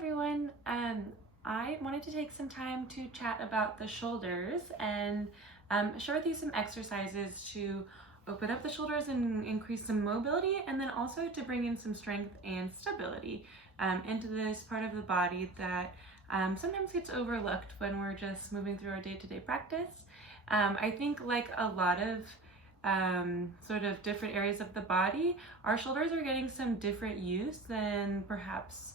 everyone. I wanted to take some time to chat about the shoulders and share with you some exercises to open up the shoulders and increase some mobility, and then also to bring in some strength and stability into this part of the body that sometimes gets overlooked when we're just moving through our day-to-day practice. I think like a lot of sort of different areas of the body, our shoulders are getting some different use than perhaps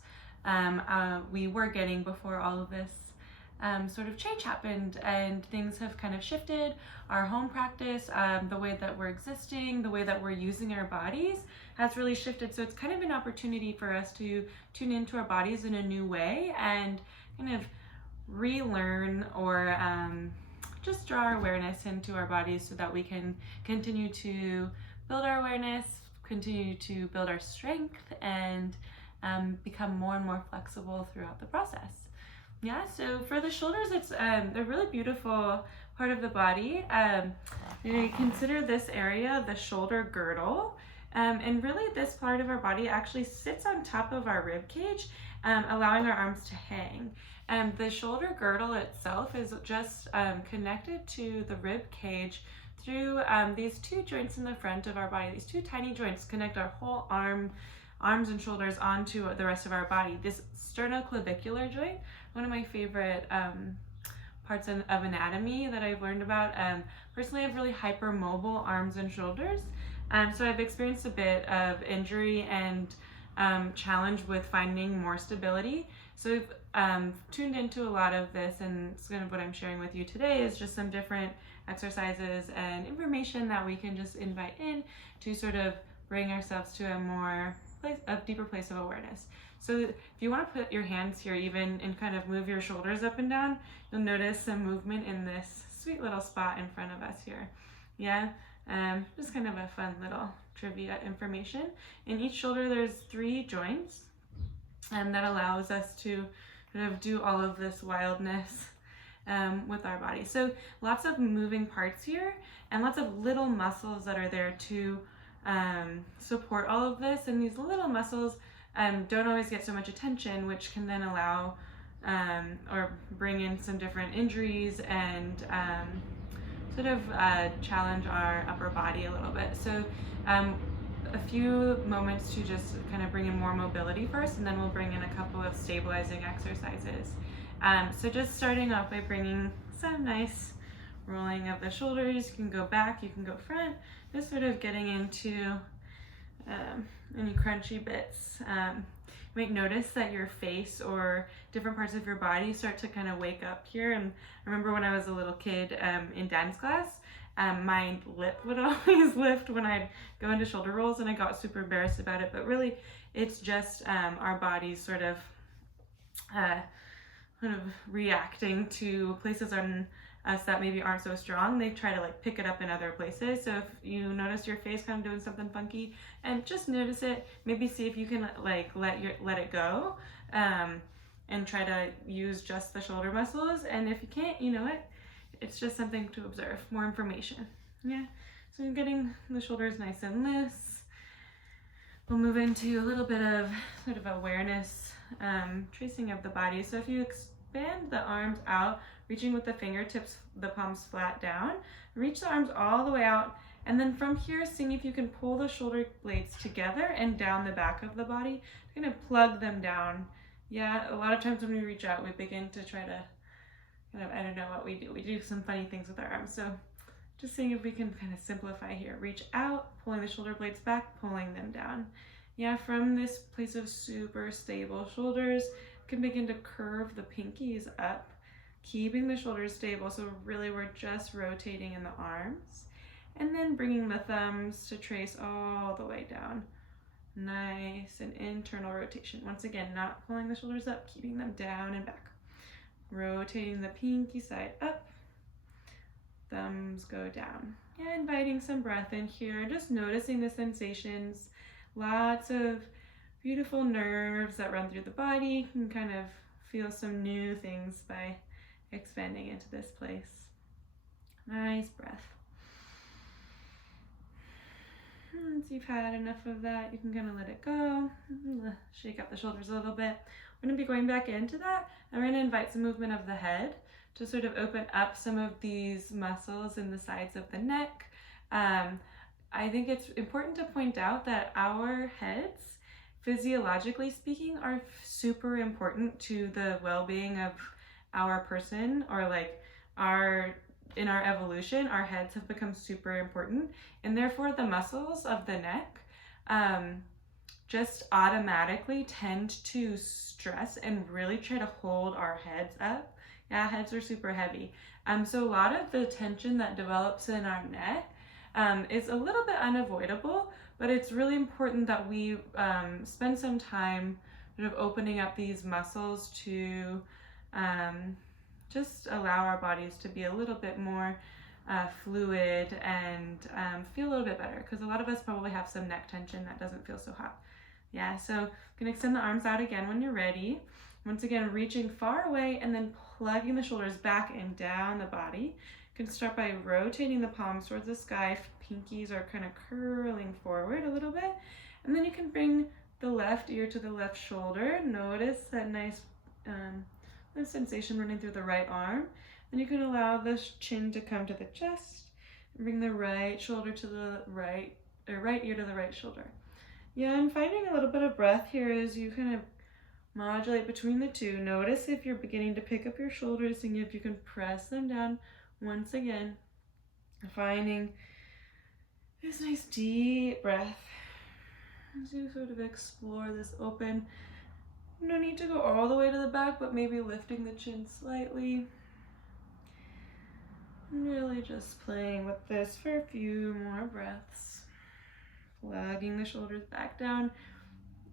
we were getting before all of this sort of change happened, and things have kind of shifted. Our home practice, the way that we're existing, the way that we're using our bodies has really shifted. So it's kind of an opportunity for us to tune into our bodies in a new way and kind of relearn or just draw our awareness into our bodies so that we can continue to build our awareness, continue to build our strength, and become more and more flexible throughout the process. Yeah, so for the shoulders, it's a really beautiful part of the body. You consider this area the shoulder girdle, and really this part of our body actually sits on top of our rib cage, allowing our arms to hang. The shoulder girdle itself is just connected to the rib cage through these two joints in the front of our body. These two tiny joints connect our whole arms and shoulders onto the rest of our body. This sternoclavicular joint, one of my favorite parts of anatomy that I've learned about. Personally, I have really hypermobile arms and shoulders, so I've experienced a bit of injury and challenge with finding more stability. So I've tuned into a lot of this, and it's kind of what I'm sharing with you today is just some different exercises and information that we can just invite in to sort of bring ourselves to a deeper place of awareness. So if you want to put your hands here even and kind of move your shoulders up and down, you'll notice some movement in this sweet little spot in front of us here. Yeah, just kind of a fun little trivia information. In each shoulder there's 3 joints, and that allows us to kind of do all of this wildness with our body. So lots of moving parts here and lots of little muscles that are there to support all of this, and these little muscles don't always get so much attention, which can then allow or bring in some different injuries and sort of challenge our upper body a little bit. So a few moments to just kind of bring in more mobility first, and then we'll bring in a couple of stabilizing exercises. So just starting off by bringing some nice rolling of the shoulders. You can go back, you can go front, just sort of getting into any crunchy bits. You might notice that your face or different parts of your body start to kind of wake up here. And I remember when I was a little kid in dance class, my lip would always lift when I'd go into shoulder rolls, and I got super embarrassed about it. But really, it's just our bodies sort of reacting to places on us that maybe aren't so strong. They try to like pick it up in other places. So if you notice your face kind of doing something funky, and just notice it, maybe see if you can like let it go, and try to use just the shoulder muscles. And if you can't, you know what, it's just something to observe, more information. Yeah, so you're getting the shoulders nice and loose. We'll move into a little bit of sort of awareness, tracing of the body. So if you expand the arms out, reaching with the fingertips, the palms flat down, reach the arms all the way out, and then from here, seeing if you can pull the shoulder blades together and down the back of the body, kind of plug them down. Yeah, a lot of times when we reach out, we begin to try to I don't know what we do. We do some funny things with our arms. So just seeing if we can kind of simplify here. Reach out, pulling the shoulder blades back, pulling them down. Yeah, from this place of super stable shoulders, can begin to curve the pinkies up, keeping the shoulders stable. So really we're just rotating in the arms, and then bringing the thumbs to trace all the way down. Nice and internal rotation. Once again, not pulling the shoulders up, keeping them down and back. Rotating the pinky side up, thumbs go down. Yeah, inviting some breath in here, just noticing the sensations. Lots of beautiful nerves that run through the body. You can kind of feel some new things by expanding into this place. Nice breath. once you've had enough of that, you can kind of let it go. Shake out the shoulders a little bit. We're going to be going back into that, and we're going to invite some movement of the head to sort of open up some of these muscles in the sides of the neck. I think it's important to point out that our heads, physiologically speaking, are super important to the well-being of our person, or like in our evolution, our heads have become super important, and therefore the muscles of the neck just automatically tend to stress and really try to hold our heads up. Yeah, heads are super heavy. So a lot of the tension that develops in our neck is a little bit unavoidable, but it's really important that we spend some time sort of opening up these muscles to just allow our bodies to be a little bit more fluid and feel a little bit better, because a lot of us probably have some neck tension that doesn't feel so hot. Yeah, so you can extend the arms out again when you're ready. Once again, reaching far away and then plugging the shoulders back and down the body. You can start by rotating the palms towards the sky. Pinkies are kind of curling forward a little bit. And then you can bring the left ear to the left shoulder. Notice that nice sensation running through the right arm. Then you can allow the chin to come to the chest and bring the right shoulder to the right, or right ear to the right shoulder. Yeah, and finding a little bit of breath here as you kind of modulate between the two. Notice if you're beginning to pick up your shoulders and if you can press them down once again. Finding this nice deep breath as you sort of explore this open. No need to go all the way to the back, but maybe lifting the chin slightly. Really just playing with this for a few more breaths. Plugging the shoulders back down.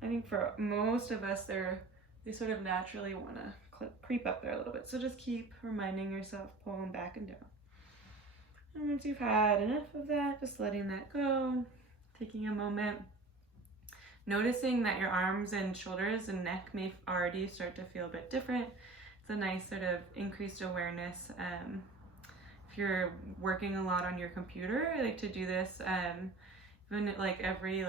I think for most of us, they sort of naturally want to creep up there a little bit. So just keep reminding yourself, pulling back and down. And once you've had enough of that, just letting that go, taking a moment, noticing that your arms and shoulders and neck may already start to feel a bit different. It's a nice sort of increased awareness. If you're working a lot on your computer, I like to do this even like every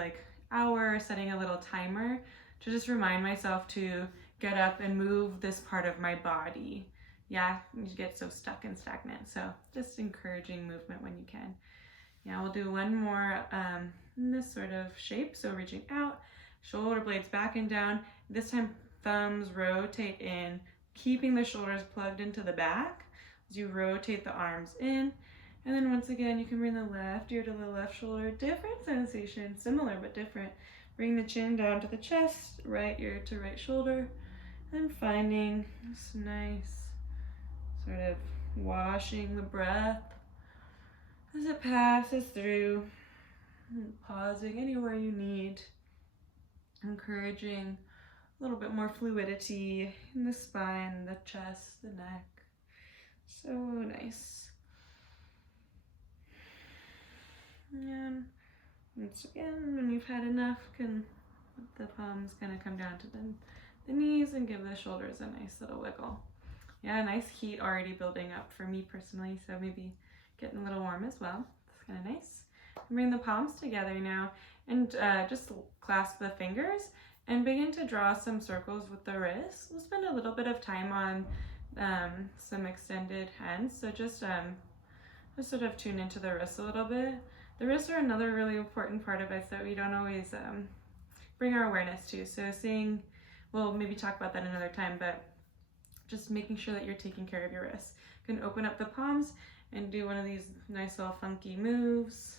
hour, setting a little timer to just remind myself to get up and move this part of my body. Yeah, you get so stuck and stagnant. So just encouraging movement when you can. Yeah, we'll do one more in this sort of shape. So reaching out, shoulder blades back and down. This time thumbs rotate in, keeping the shoulders plugged into the back as you rotate the arms in. And then once again, you can bring the left ear to the left shoulder. Different sensation, similar but different. Bring the chin down to the chest, right ear to right shoulder. And finding this nice sort of washing the breath as it passes through. And pausing anywhere you need. Encouraging a little bit more fluidity in the spine, the chest, the neck. So nice. And once again, when you've had enough, can let the palms kind of come down to the knees and give the shoulders a nice little wiggle. Yeah, nice heat already building up for me personally, so maybe getting a little warm as well. It's kind of nice. Bring the palms together now and just clasp the fingers and begin to draw some circles with the wrists. We'll spend a little bit of time on some extended hands, so just sort of tune into the wrists a little bit. The wrists are another really important part of us that we don't always bring our awareness to. So seeing, we'll maybe talk about that another time, but just making sure that you're taking care of your wrists. You can open up the palms and do one of these nice little funky moves.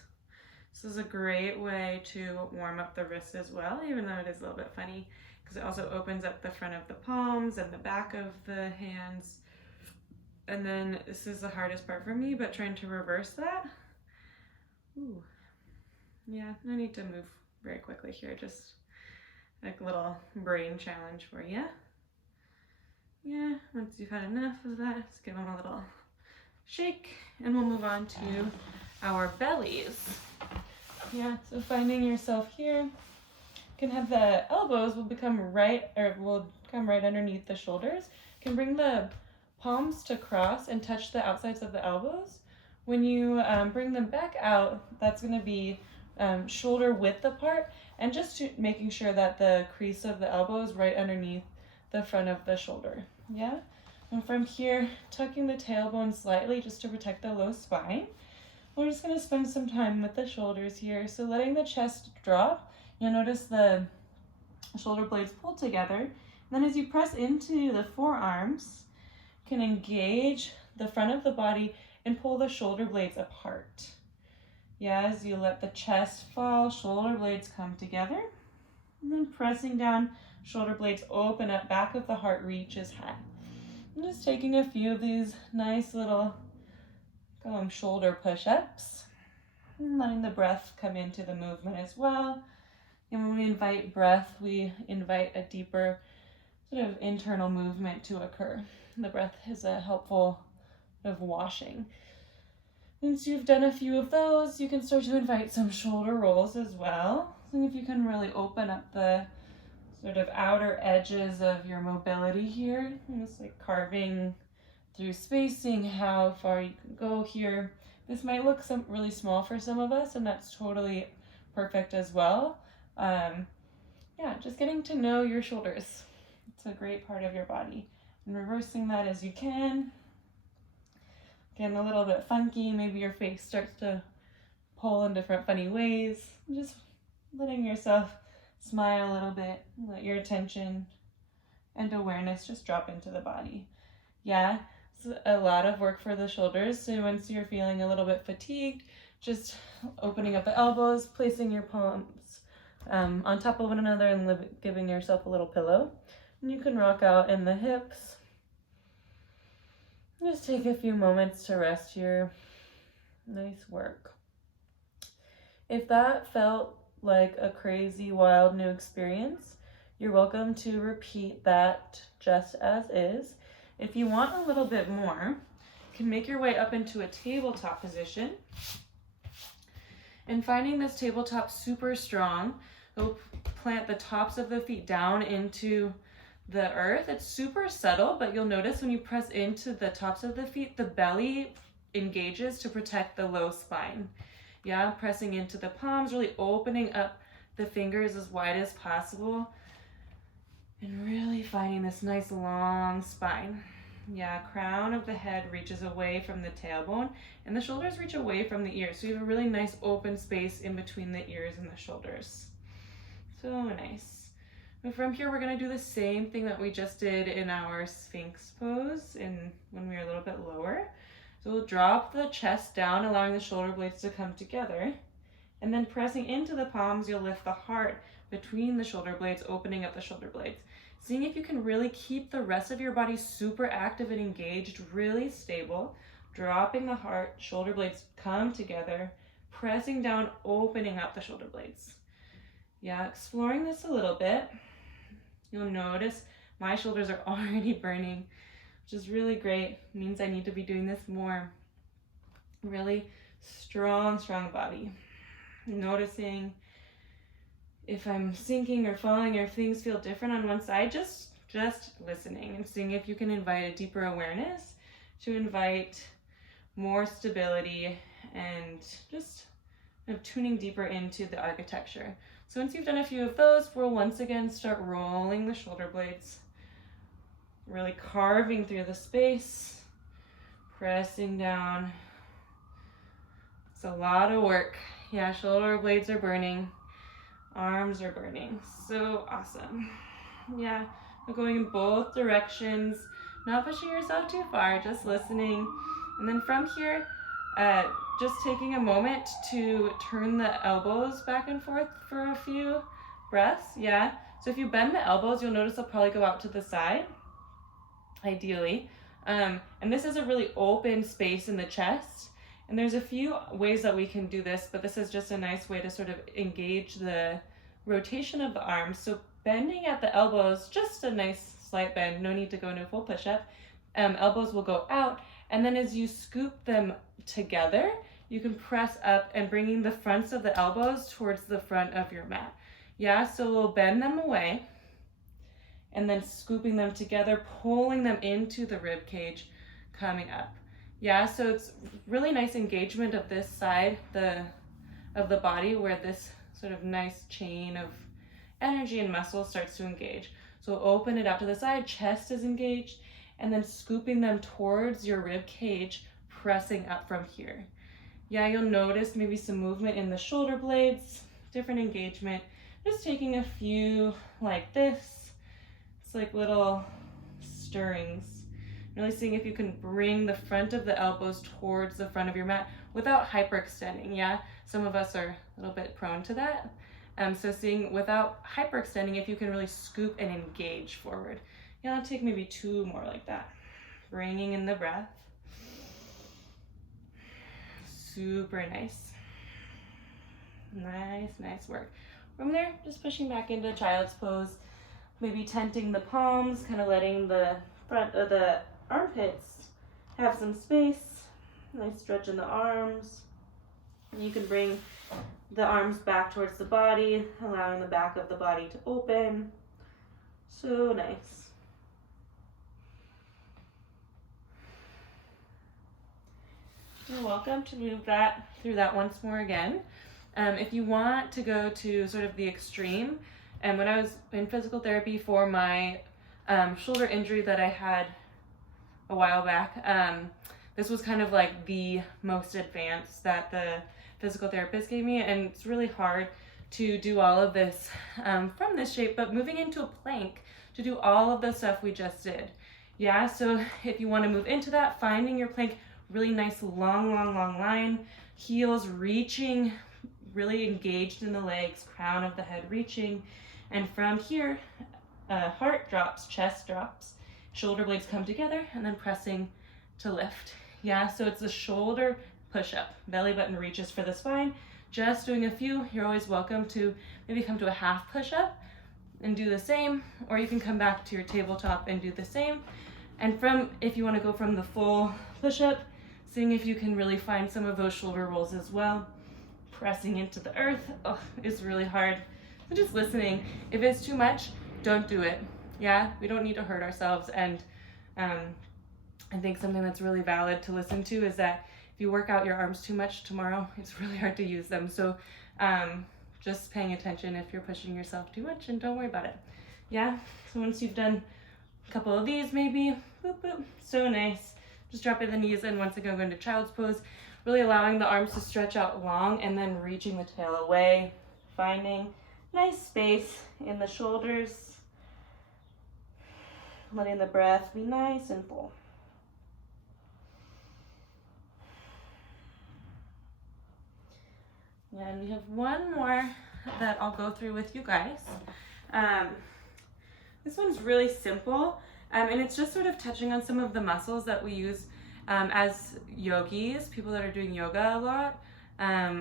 This is a great way to warm up the wrists as well, even though it is a little bit funny, because it also opens up the front of the palms and the back of the hands. And then this is the hardest part for me, but trying to reverse that. Ooh. Yeah, no need to move very quickly here, just like a little brain challenge for you. Yeah, once you've had enough of that, just give them a little shake, and we'll move on to our bellies. Yeah, so finding yourself here, you can have the elbows will come right underneath the shoulders. You can bring the palms to cross and touch the outsides of the elbows. When you bring them back out, that's going to be shoulder width apart, and just making sure that the crease of the elbow is right underneath the front of the shoulder. Yeah. And from here, tucking the tailbone slightly just to protect the low spine. We're just going to spend some time with the shoulders here. So letting the chest drop, you'll notice the shoulder blades pull together. And then as you press into the forearms, you can engage the front of the body and pull the shoulder blades apart. Yeah, as you let the chest fall, shoulder blades come together. And then pressing down, shoulder blades open up, back of the heart reaches high. I'm just taking a few of these nice little shoulder push-ups, and letting the breath come into the movement as well. And when we invite breath, we invite a deeper sort of internal movement to occur. The breath is a helpful sort of washing. Once you've done a few of those, you can start to invite some shoulder rolls as well. So if you can really open up the sort of outer edges of your mobility here, almost like carving through spacing how far you can go here. This might look really small for some of us, and that's totally perfect as well. Yeah, just getting to know your shoulders. It's a great part of your body. And reversing that as you can. Again, a little bit funky, maybe your face starts to pull in different funny ways. Just letting yourself smile a little bit, let your attention and awareness just drop into the body. Yeah, it's a lot of work for the shoulders, so once you're feeling a little bit fatigued, just opening up the elbows, placing your palms on top of one another and giving yourself a little pillow. And you can rock out in the hips. Just take a few moments to rest here. Nice work. If that felt like a crazy, wild new experience, you're welcome to repeat that just as is. If you want a little bit more, you can make your way up into a tabletop position. And finding this tabletop super strong, you'll plant the tops of the feet down into the earth. It's super subtle, but you'll notice when you press into the tops of the feet, the belly engages to protect the low spine. Yeah, pressing into the palms, really opening up the fingers as wide as possible. And really finding this nice long spine. Yeah, crown of the head reaches away from the tailbone and the shoulders reach away from the ears. So you have a really nice open space in between the ears and the shoulders. So nice. But from here, we're gonna do the same thing that we just did in our Sphinx pose when we were a little bit lower. So we'll drop the chest down, allowing the shoulder blades to come together. And then pressing into the palms, you'll lift the heart between the shoulder blades, opening up the shoulder blades. Seeing if you can really keep the rest of your body super active and engaged, really stable. Dropping the heart, shoulder blades come together, pressing down, opening up the shoulder blades. Yeah, exploring this a little bit. You'll notice my shoulders are already burning, which is really great. It means I need to be doing this more. Really strong body. Noticing if I'm sinking or falling or if things feel different on one side, just listening and seeing if you can invite a deeper awareness to invite more stability and just tuning deeper into the architecture. So once you've done a few of those, we'll once again start rolling the shoulder blades, really carving through the space, pressing down. It's a lot of work. Yeah, shoulder blades are burning, arms are burning. So awesome. Yeah, we're going in both directions, not pushing yourself too far, just listening. And then from here, just taking a moment to turn the elbows back and forth for a few breaths. Yeah, so if you bend the elbows, you'll notice they'll probably go out to the side, ideally. And this is a really open space in the chest. And there's a few ways that we can do this, but this is just a nice way to sort of engage the rotation of the arms. So bending at the elbows, just a nice slight bend, no need to go into a full push-up. Elbows will go out, and then as you scoop them together, you can press up and bringing the fronts of the elbows towards the front of your mat. Yeah, so we'll bend them away, and then scooping them together, pulling them into the rib cage, coming up. Yeah, so it's really nice engagement of this side, the of the body where this sort of nice chain of energy and muscle starts to engage. So open it up to the side, chest is engaged, and then scooping them towards your rib cage, pressing up from here. Yeah, you'll notice maybe some movement in the shoulder blades, different engagement. Just taking a few like this. It's like little stirrings. Really seeing if you can bring the front of the elbows towards the front of your mat without hyperextending, yeah? Some of us are a little bit prone to that. So seeing without hyperextending, if you can really scoop and engage forward. Yeah, I'll take maybe 2 more like that. Bringing in the breath. Super nice. Nice work. From there, just pushing back into child's pose. Maybe tenting the palms, kind of letting the front of the armpits have some space. Nice stretch in the arms. And you can bring the arms back towards the body, allowing the back of the body to open. So nice. You're welcome to move that through that once more again. If you want to go to sort of the extreme, and when I was in physical therapy for my shoulder injury that I had a while back, this was kind of like the most advanced that the physical therapist gave me, and it's really hard to do all of this from this shape, but moving into a plank to do all of the stuff we just did. Yeah, so if you want to move into that, finding your plank, really nice long line, heels reaching, really engaged in the legs, crown of the head reaching, and from here, heart drops, chest drops, shoulder blades come together, and then pressing to lift. Yeah, so it's a shoulder push-up. Belly button reaches for the spine. Just doing a few. You're always welcome to maybe come to a half push-up and do the same, or you can come back to your tabletop and do the same. And if you want to go from the full push-up, seeing if you can really find some of those shoulder rolls as well. Pressing into the earth is really hard. So just listening. If it's too much, don't do it. Yeah, we don't need to hurt ourselves. And I think something that's really valid to listen to is that if you work out your arms too much tomorrow, it's really hard to use them. So just paying attention if you're pushing yourself too much, and don't worry about it. Yeah, so once you've done a couple of these maybe, boop, boop, so nice. Just dropping the knees in, once again, go into child's pose, really allowing the arms to stretch out long and then reaching the tail away, finding nice space in the shoulders, letting the breath be nice and full. And we have one more that I'll go through with you guys. This one's really simple, and it's just sort of touching on some of the muscles that we use as yogis, people that are doing yoga a lot,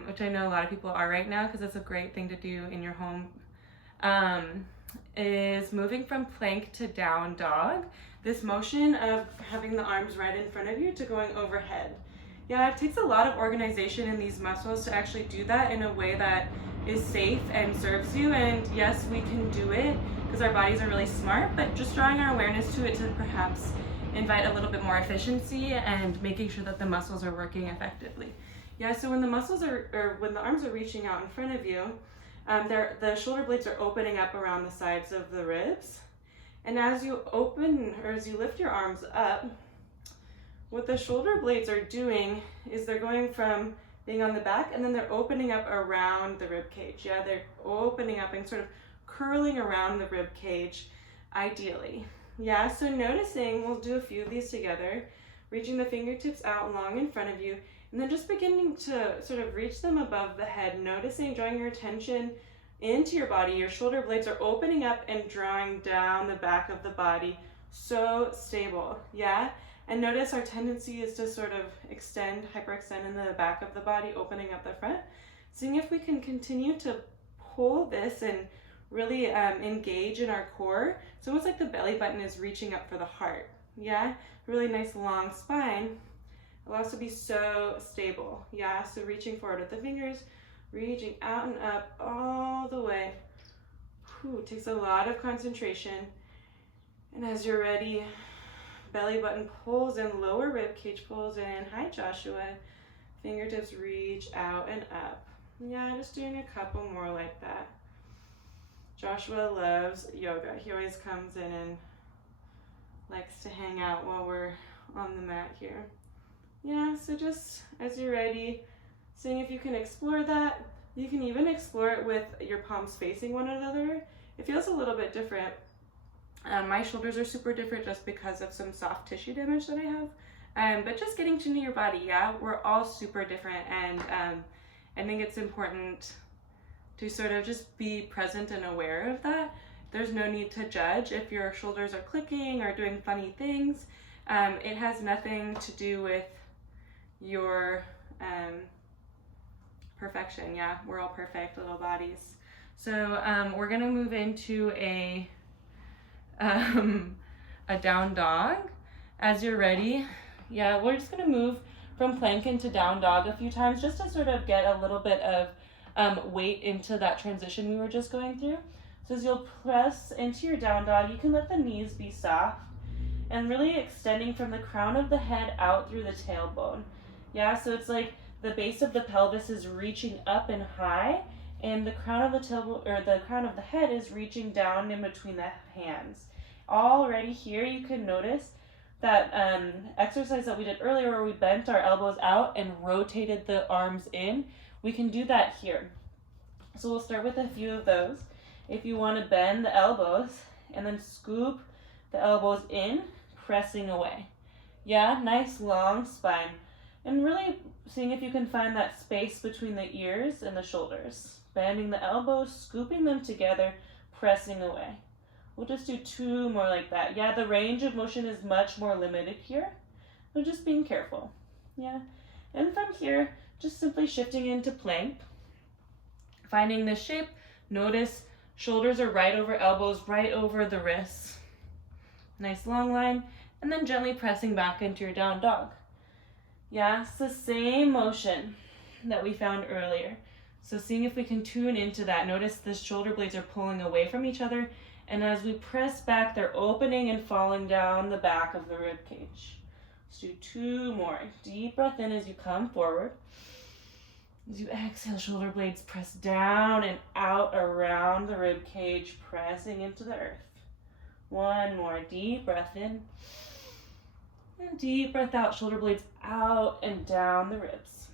which I know a lot of people are right now because it's a great thing to do in your home, is moving from plank to down dog. This motion of having the arms right in front of you to going overhead. Yeah, it takes a lot of organization in these muscles to actually do that in a way that is safe and serves you. And yes, we can do it because our bodies are really smart, but just drawing our awareness to it to perhaps invite a little bit more efficiency and making sure that the muscles are working effectively. Yeah, so when the muscles when the arms are reaching out in front of you, the shoulder blades are opening up around the sides of the ribs. And as you open, or as you lift your arms up, what the shoulder blades are doing is they're going from being on the back, and then they're opening up around the rib cage. Yeah, they're opening up and sort of curling around the rib cage, ideally. Yeah, so noticing, we'll do a few of these together, reaching the fingertips out long in front of you, and then just beginning to sort of reach them above the head, noticing, drawing your attention into your body. Your shoulder blades are opening up and drawing down the back of the body. So stable, yeah? And notice our tendency is to sort of hyperextend in the back of the body, opening up the front. Seeing if we can continue to pull this and really engage in our core. It's almost like the belly button is reaching up for the heart. Yeah, really nice long spine. Allows us to be so stable. Yeah, so reaching forward with the fingers, reaching out and up all the way. Whew, takes a lot of concentration. And as you're ready, belly button pulls in, lower rib cage pulls in. Hi, Joshua. Fingertips reach out and up. Yeah, just doing a couple more like that. Joshua loves yoga. He always comes in and likes to hang out while we're on the mat here. Yeah, so just as you're ready, seeing if you can explore that. You can even explore it with your palms facing one another. It feels a little bit different. My shoulders are super different just because of some soft tissue damage that I have. But just getting to know your body, yeah? We're all super different, and I think it's important to sort of just be present and aware of that. There's no need to judge if your shoulders are clicking or doing funny things. It has nothing to do with your perfection. Yeah, we're all perfect little bodies. So we're gonna move into a down dog. As you're ready, yeah, we're just gonna move from plank into down dog a few times just to sort of get a little bit of weight into that transition we were just going through. So as you'll press into your down dog, you can let the knees be soft and really extending from the crown of the head out through the tailbone. Yeah, so it's like the base of the pelvis is reaching up and high, and the crown of the tailbone, or the crown of the head, is reaching down in between the hands. Already here, you can notice that exercise that we did earlier where we bent our elbows out and rotated the arms in. We can do that here. So we'll start with a few of those. If you want to bend the elbows and then scoop the elbows in, pressing away. Yeah, nice long spine. And really seeing if you can find that space between the ears and the shoulders. Bending the elbows, scooping them together, pressing away. We'll just do 2 more like that. Yeah, the range of motion is much more limited here, but just being careful. Yeah, and from here, just simply shifting into plank. Finding this shape, notice shoulders are right over elbows, right over the wrists. Nice long line, and then gently pressing back into your down dog. Yeah, it's the same motion that we found earlier. So seeing if we can tune into that. Notice the shoulder blades are pulling away from each other, and as we press back, they're opening and falling down the back of the rib cage. Let's do 2 more. Deep breath in as you come forward. As you exhale, shoulder blades press down and out around the rib cage, pressing into the earth. 1 more. Deep breath in. And deep breath out, shoulder blades out and down the ribs.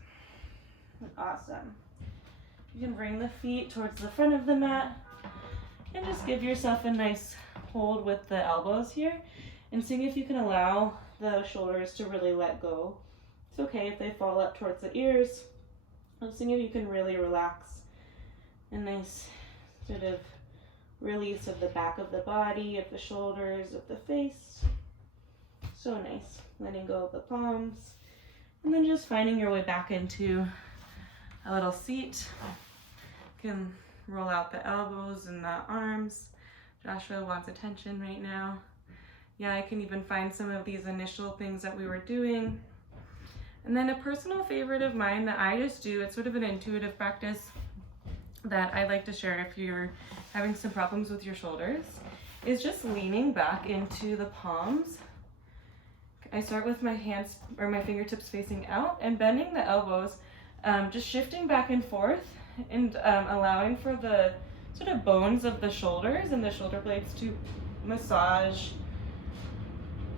Awesome. You can bring the feet towards the front of the mat and just give yourself a nice hold with the elbows here and seeing if you can allow the shoulders to really let go. It's okay if they fall up towards the ears. I'm seeing if you can really relax. A nice sort of release of the back of the body, of the shoulders, of the face. So nice. Letting go of the palms. And then just finding your way back into a little seat. You can roll out the elbows and the arms. Joshua wants attention right now. Yeah, I can even find some of these initial things that we were doing. And then a personal favorite of mine that I just do, it's sort of an intuitive practice that I like to share if you're having some problems with your shoulders, is just leaning back into the palms. I start with my hands or my fingertips facing out and bending the elbows, just shifting back and forth and allowing for the sort of bones of the shoulders and the shoulder blades to massage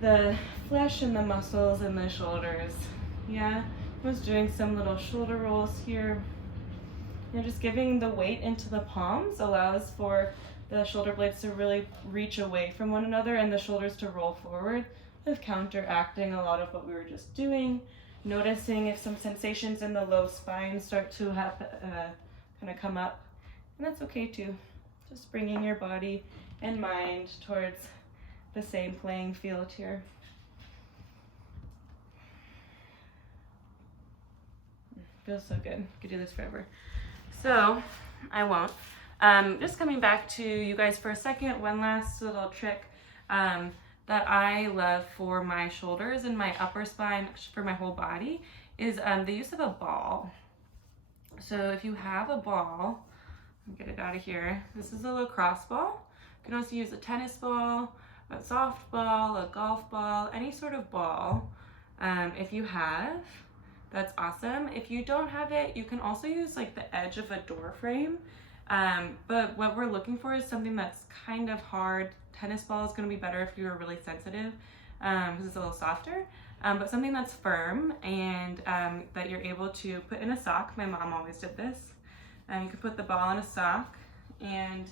the flesh and the muscles in the shoulders. Yeah, I was doing some little shoulder rolls here. And just giving the weight into the palms allows for the shoulder blades to really reach away from one another and the shoulders to roll forward, of counteracting a lot of what we were just doing. Noticing if some sensations in the low spine start to have kind of come up, and that's okay too. Just bringing your body and mind towards the same playing field here. Feels so good. Could do this forever. So I won't. Just coming back to you guys for a second, one last little trick that I love for my shoulders and my upper spine, for my whole body, is the use of a ball. So if you have a ball, I'll get it out of here. This is a lacrosse ball. You can also use a tennis ball, a softball, a golf ball, any sort of ball if you have. that's awesome. If you don't have it, you can also use like the edge of a door frame. But what we're looking for is something that's kind of hard. Tennis ball is going to be better if you're really sensitive, because it's a little softer. But something that's firm and that you're able to put in a sock. My mom always did this. You can put the ball in a sock, and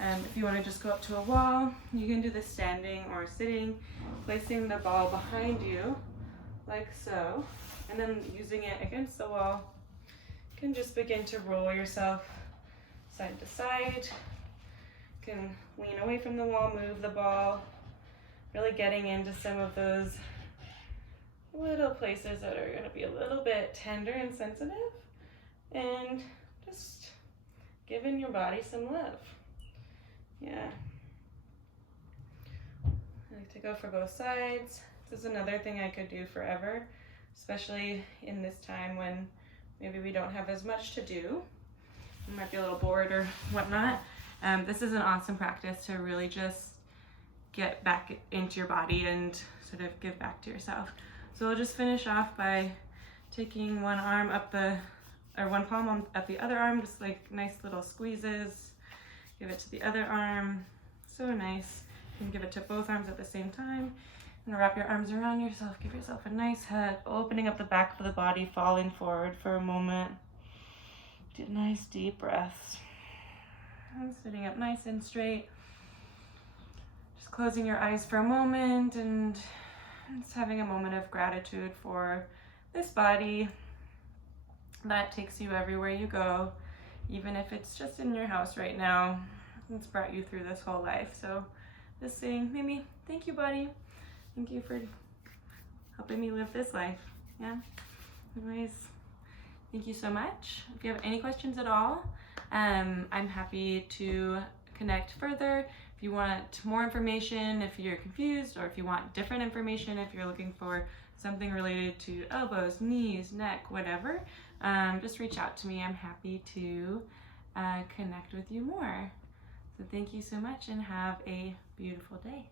if you want to just go up to a wall, you can do this standing or sitting, placing the ball behind you like so, and then using it against the wall. You can just begin to roll yourself side to side. You can lean away from the wall, move the ball, really getting into some of those little places that are going to be a little bit tender and sensitive, and just giving your body some love. Yeah. I like to go for both sides. This is another thing I could do forever, especially in this time when maybe we don't have as much to do. You might be a little bored or whatnot. This is an awesome practice to really just get back into your body and sort of give back to yourself. So we'll just finish off by taking one arm up one palm up the other arm, just like nice little squeezes. Give it to the other arm. So nice. You can give it to both arms at the same time. And wrap your arms around yourself. Give yourself a nice hug, opening up the back of the body, falling forward for a moment. Do nice deep breaths. And sitting up nice and straight. Just closing your eyes for a moment and just having a moment of gratitude for this body that takes you everywhere you go, even if it's just in your house right now. It's brought you through this whole life. So just saying, maybe, thank you, body. Thank you for helping me live this life. Yeah. Anyways, thank you so much. If you have any questions at all, I'm happy to connect further. If you want more information, if you're confused, or if you want different information, if you're looking for something related to elbows, knees, neck, whatever, just reach out to me. I'm happy to connect with you more. So thank you so much and have a beautiful day.